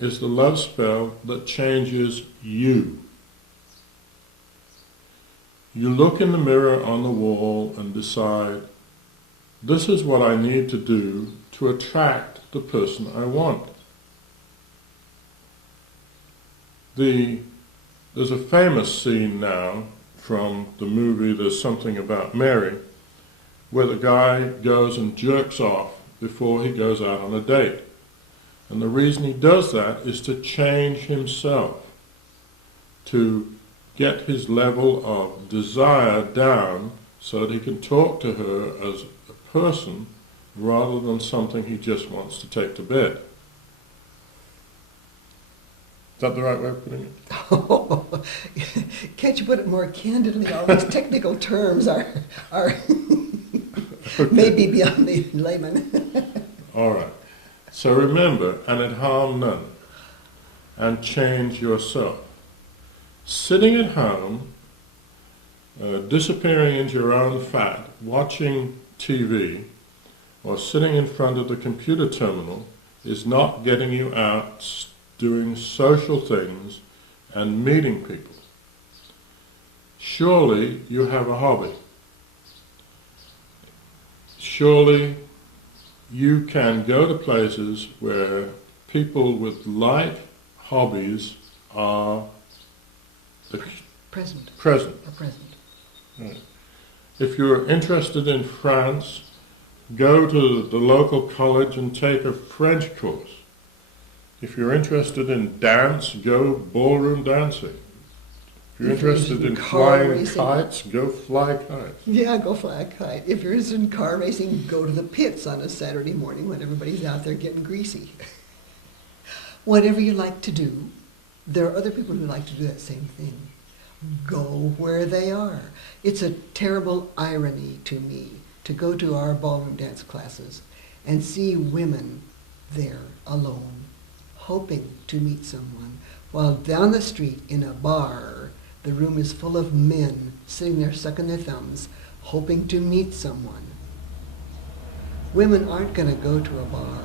is the love spell that changes you. You look in the mirror on the wall and decide, this is what I need to do to attract the person I want. There's a famous scene now from the movie There's Something About Mary, where the guy goes and jerks off before he goes out on a date. And the reason he does that is to change himself, to get his level of desire down so that he can talk to her as a person rather than something he just wants to take to bed. Is that the right way of putting it? Oh, can't you put it more candidly? All these technical terms are Okay. maybe beyond the layman. All right. So remember, and it harm none, and change yourself. Sitting at home, disappearing into your own fat, watching TV, or sitting in front of the computer terminal is not getting you out doing social things and meeting people. Surely you have a hobby. Surely you can go to places where people with like hobbies are Present. Right. If you're interested in France, go to the local college and take a French course. If you're interested in dance, go ballroom dancing. If you're interested in flying kites, go fly kites. Yeah, go fly a kite. If you're interested in car racing, go to the pits on a Saturday morning when everybody's out there getting greasy. Whatever you like to do, there are other people who like to do that same thing. Go where they are. It's a terrible irony to me to go to our ballroom dance classes and see women there alone, hoping to meet someone, while down the street in a bar, the room is full of men sitting there sucking their thumbs, hoping to meet someone. Women aren't going to go to a bar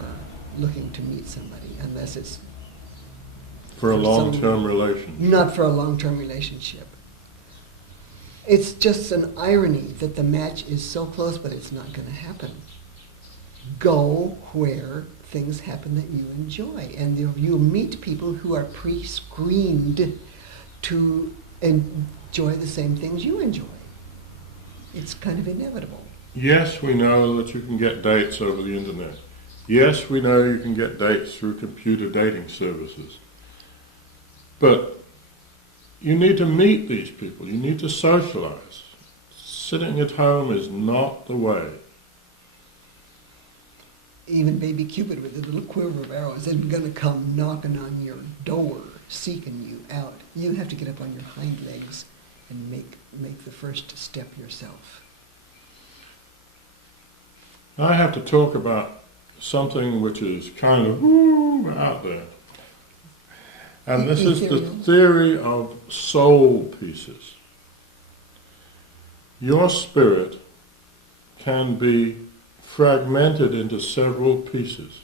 looking to meet somebody unless it's For a some- long-term relationship. Not for a long-term relationship. It's just an irony that the match is so close, but it's not going to happen. Go where things happen that you enjoy, and you'll meet people who are pre-screened to enjoy the same things you enjoy. It's kind of inevitable. Yes, we know that you can get dates over the internet. Yes, we know you can get dates through computer dating services. But you need to meet these people. You need to socialize. Sitting at home is not the way. Even baby Cupid with a little quiver of arrows isn't going to come knocking on your door, seeking you out. You have to get up on your hind legs and make the first step yourself. I have to talk about something which is kind of out there. And this is the theory of soul pieces. Your spirit can be fragmented into several pieces.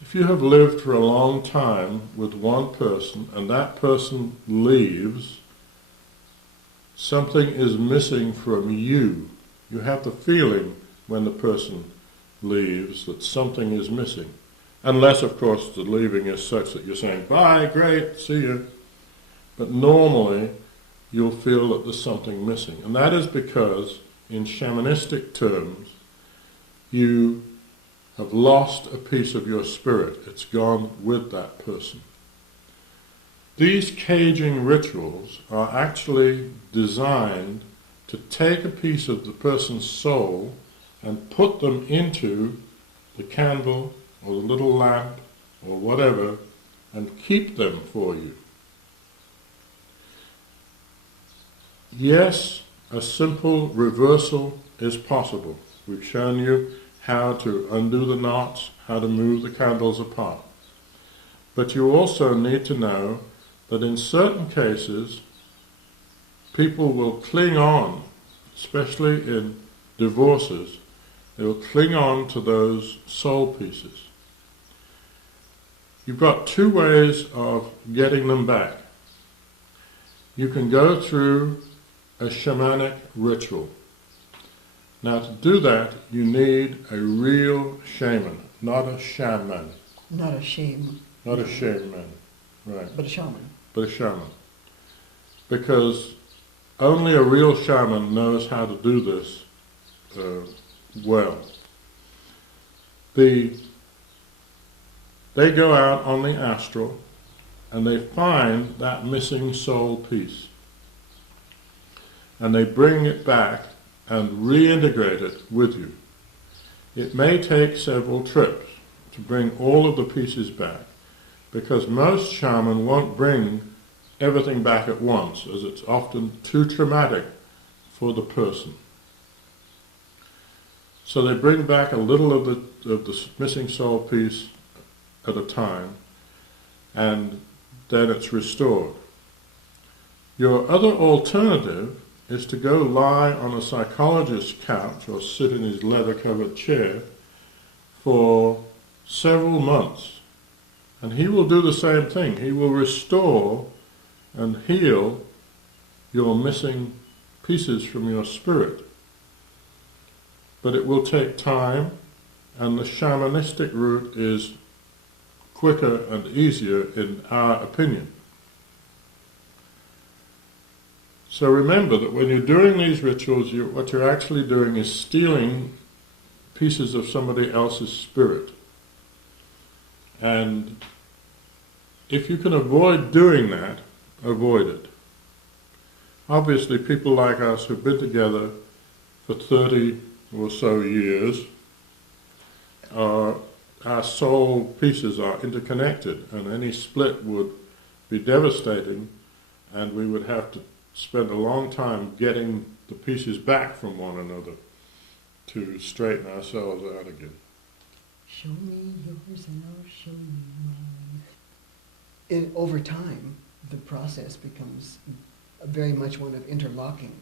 If you have lived for a long time with one person and that person leaves, something is missing from you. You have the feeling when the person leaves that something is missing. Unless, of course, the leaving is such that you're saying, bye, great, see you. But normally, you'll feel that there's something missing. And that is because, in shamanistic terms, you have lost a piece of your spirit. It's gone with that person. These caging rituals are actually designed to take a piece of the person's soul and put them into the candle or the little lamp or whatever and keep them for you. Yes, a simple reversal is possible. We've shown you how to undo the knots, how to move the candles apart. But you also need to know that in certain cases, people will cling on, especially in divorces, they will cling on to those soul pieces. You've got two ways of getting them back. You can go through a shamanic ritual. Now to do that, you need a real shaman, not a shaman. Not a shame. Not a shaman, right. But a shaman. But a shaman. Because only a real shaman knows how to do this well. They go out on the astral and they find that missing soul piece. And they bring it back and reintegrate it with you. It may take several trips to bring all of the pieces back, because most shaman won't bring everything back at once, as it's often too traumatic for the person. So they bring back a little of the missing soul piece at a time, and then it's restored. Your other alternative is to go lie on a psychologist's couch or sit in his leather-covered chair for several months. And he will do the same thing. He will restore and heal your missing pieces from your spirit. But it will take time, and the shamanistic route is quicker and easier in our opinion. So remember that when you're doing these rituals, what you're actually doing is stealing pieces of somebody else's spirit. And if you can avoid doing that, avoid it. Obviously, people like us who've been together for 30 or so years, our soul pieces are interconnected, and any split would be devastating, and we would have to spend a long time getting the pieces back from one another to straighten ourselves out again. Show me yours and I'll show you mine. Over time, the process becomes very much one of interlocking.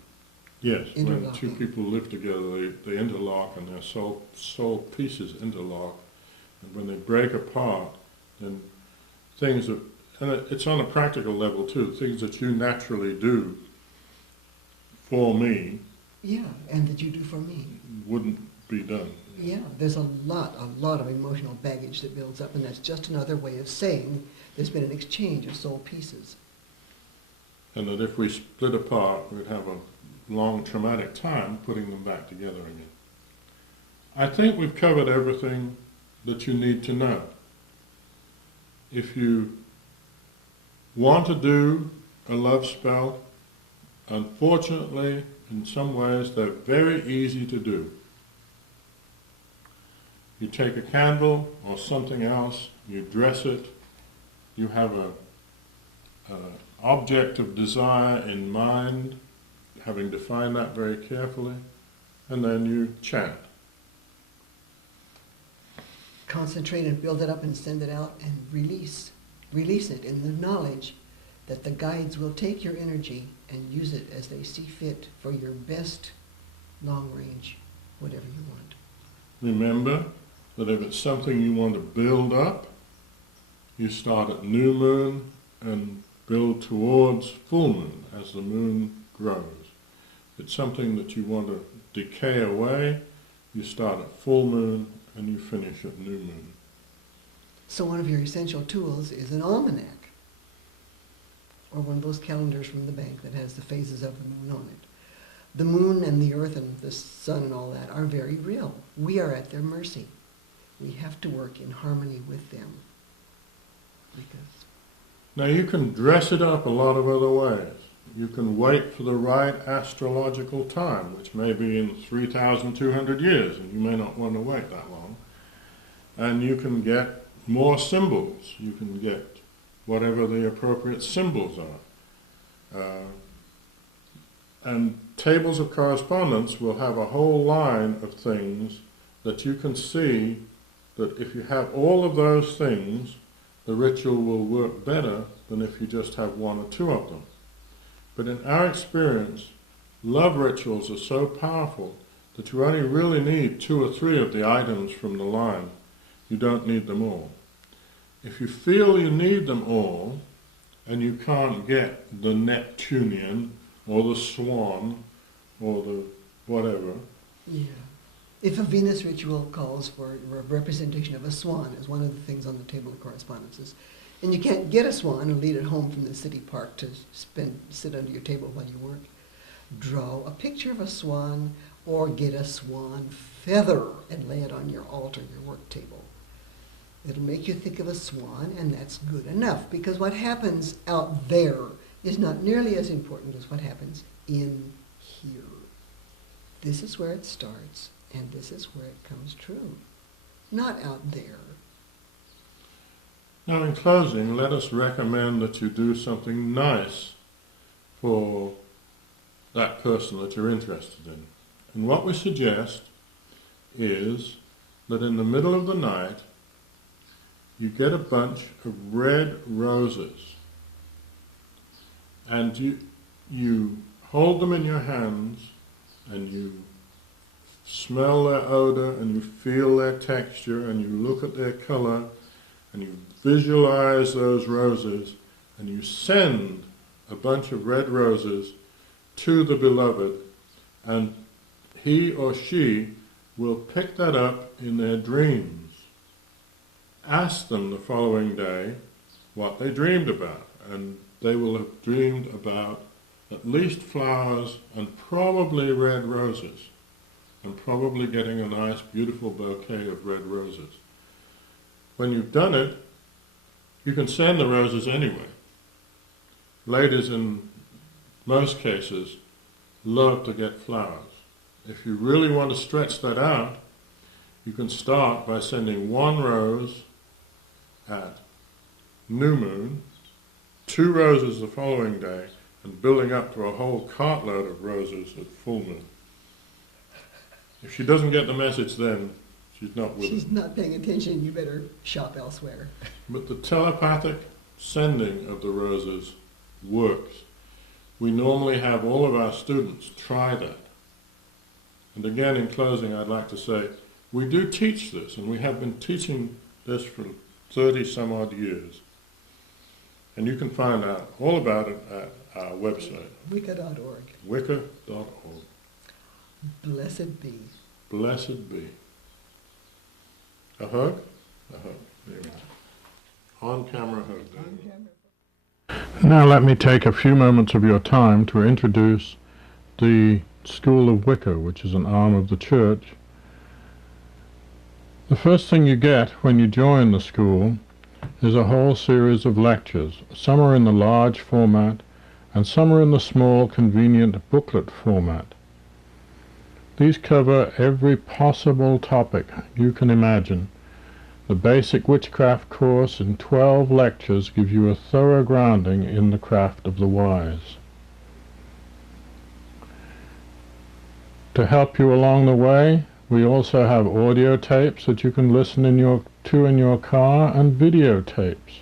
Yes, when two people live together, they interlock, and their soul pieces interlock. And when they break apart, then things And it's on a practical level too, things that you naturally do for me Yeah, and that you do for me. wouldn't be done. Yeah, there's a lot of emotional baggage that builds up, and that's just another way of saying there's been an exchange of soul pieces. And that if we split apart, we'd have a long traumatic time putting them back together again. I think we've covered everything that you need to know. If you want to do a love spell, unfortunately, in some ways, they're very easy to do. You take a candle or something else, you dress it, you have an object of desire in mind, having defined that very carefully, and then you chant. Concentrate and build it up and send it out and release it in the knowledge that the guides will take your energy and use it as they see fit for your best long range, whatever you want. Remember that if it's something you want to build up, you start at new moon and build towards full moon as the moon grows. If it's something that you want to decay away, you start at full moon and you finish at new moon. So one of your essential tools is an almanac, or one of those calendars from the bank that has the phases of the moon on it. The moon and the earth and the sun and all that are very real. We are at their mercy. We have to work in harmony with them. Because Now you can dress it up a lot of other ways. You can wait for the right astrological time, which may be in 3,200 years, and you may not want to wait that long. And you can get more symbols. You can get whatever the appropriate symbols are. And tables of correspondence will have a whole line of things that you can see that if you have all of those things, the ritual will work better than if you just have one or two of them. But in our experience, love rituals are so powerful that you only really need 2 or 3 of the items from the line. You don't need them all. If you feel you need them all, and you can't get the Neptunian, or the swan, or the whatever. yeah. If a Venus ritual calls for a representation of a swan as one of the things on the table of correspondences, and you can't get a swan and lead it home from the city park to sit under your table while you work, draw a picture of a swan or get a swan feather and lay it on your altar, your work table. It'll make you think of a swan, and that's good enough, because what happens out there is not nearly as important as what happens in here. This is where it starts, and this is where it comes true. Not out there. Now in closing, let us recommend that you do something nice for that person that you're interested in. And what we suggest is that in the middle of the night, you get a bunch of red roses, and you hold them in your hands, and you smell their odor, and you feel their texture, and you look at their color, and you visualize those roses, and you send a bunch of red roses to the beloved, and he or she will pick that up in their dreams. Ask them the following day what they dreamed about, and they will have dreamed about at least flowers and probably red roses, and probably getting a nice beautiful bouquet of red roses. When you've done it, you can send the roses anyway. Ladies in most cases love to get flowers. If you really want to stretch that out, you can start by sending 1 rose at new moon, 2 roses the following day, and building up to a whole cartload of roses at full moon. If she doesn't get the message then, she's not with She's it. not paying attention, you better shop elsewhere. But the telepathic sending of the roses works. We normally have all of our students try that. And again, in closing, I'd like to say, we do teach this, and we have been teaching this for 30 some odd years. And you can find out all about it at our website, Wicca.org. Wicca.org. Blessed be. Blessed be. A hug? A hug. There we go. On-camera hug. On camera. Now let me take a few moments of your time to introduce the School of Wicca, which is an arm of the Church. The first thing you get when you join the school is a whole series of lectures. Some are in the large format, and some are in the small, convenient booklet format. These cover every possible topic you can imagine. The basic witchcraft course in 12 lectures gives you a thorough grounding in the craft of the wise. To help you along the way, we also have audio tapes that you can listen in your car, and videotapes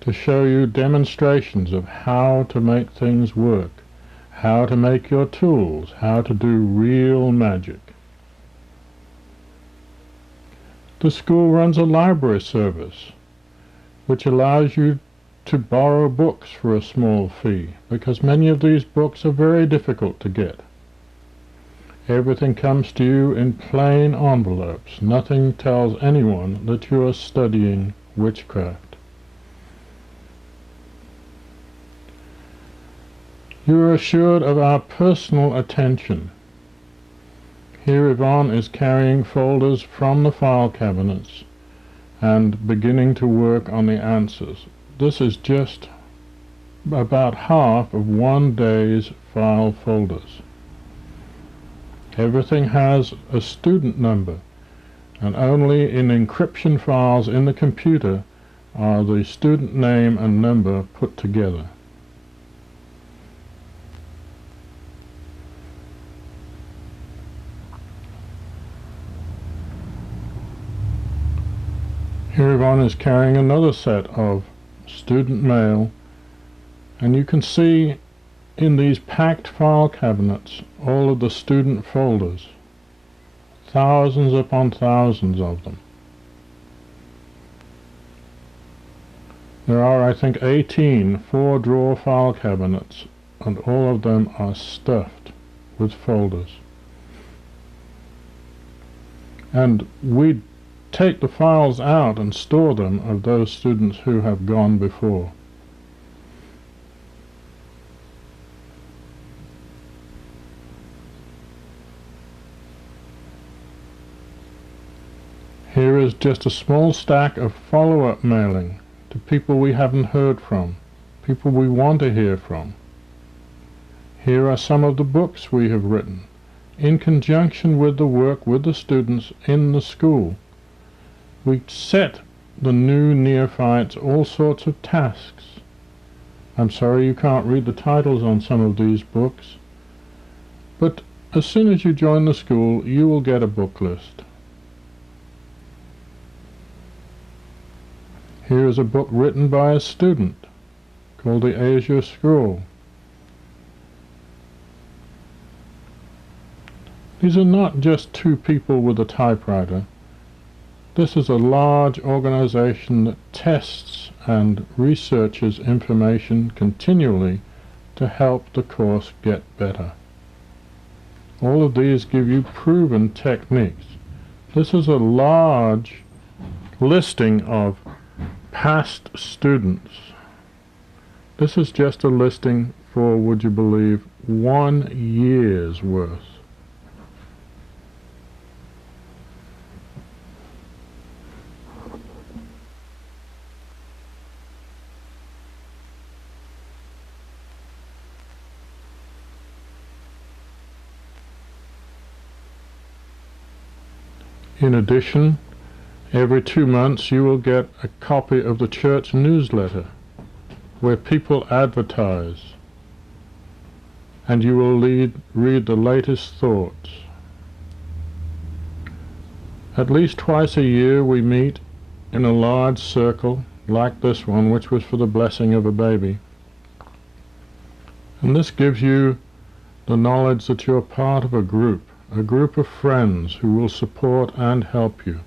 to show you demonstrations of how to make things work, how to make your tools, how to do real magic. The school runs a library service which allows you to borrow books for a small fee, because many of these books are very difficult to get. Everything comes to you in plain envelopes. Nothing tells anyone that you are studying witchcraft. You are assured of our personal attention. Here Yvonne is carrying folders from the file cabinets and beginning to work on the answers. This is just about half of one day's file folders. Everything has a student number, and only in encryption files in the computer are the student name and number put together. Here Yvonne is carrying another set of student mail, and you can see in these packed file cabinets all of the student folders, thousands upon thousands of them. There are, I think, 18 four-drawer file cabinets, and all of them are stuffed with folders. And we take the files out and store them of those students who have gone before. Here is just a small stack of follow-up mailing to people we haven't heard from, people we want to hear from. Here are some of the books we have written, in conjunction with the work with the students in the school. We set the new neophytes all sorts of tasks. I'm sorry you can't read the titles on some of these books, but as soon as you join the school, you will get a book list. Here is a book written by a student called the Azure Scroll. These are not just two people with a typewriter. This is a large organization that tests and researches information continually to help the course get better. All of these give you proven techniques. This is a large listing of past students. This is just a listing for, would you believe, 1 year's worth. In addition, every 2 months you will get a copy of the church newsletter where people advertise, and you will read the latest thoughts. At least twice a year we meet in a large circle like this one, which was for the blessing of a baby. And this gives you the knowledge that you're part of a group of friends who will support and help you.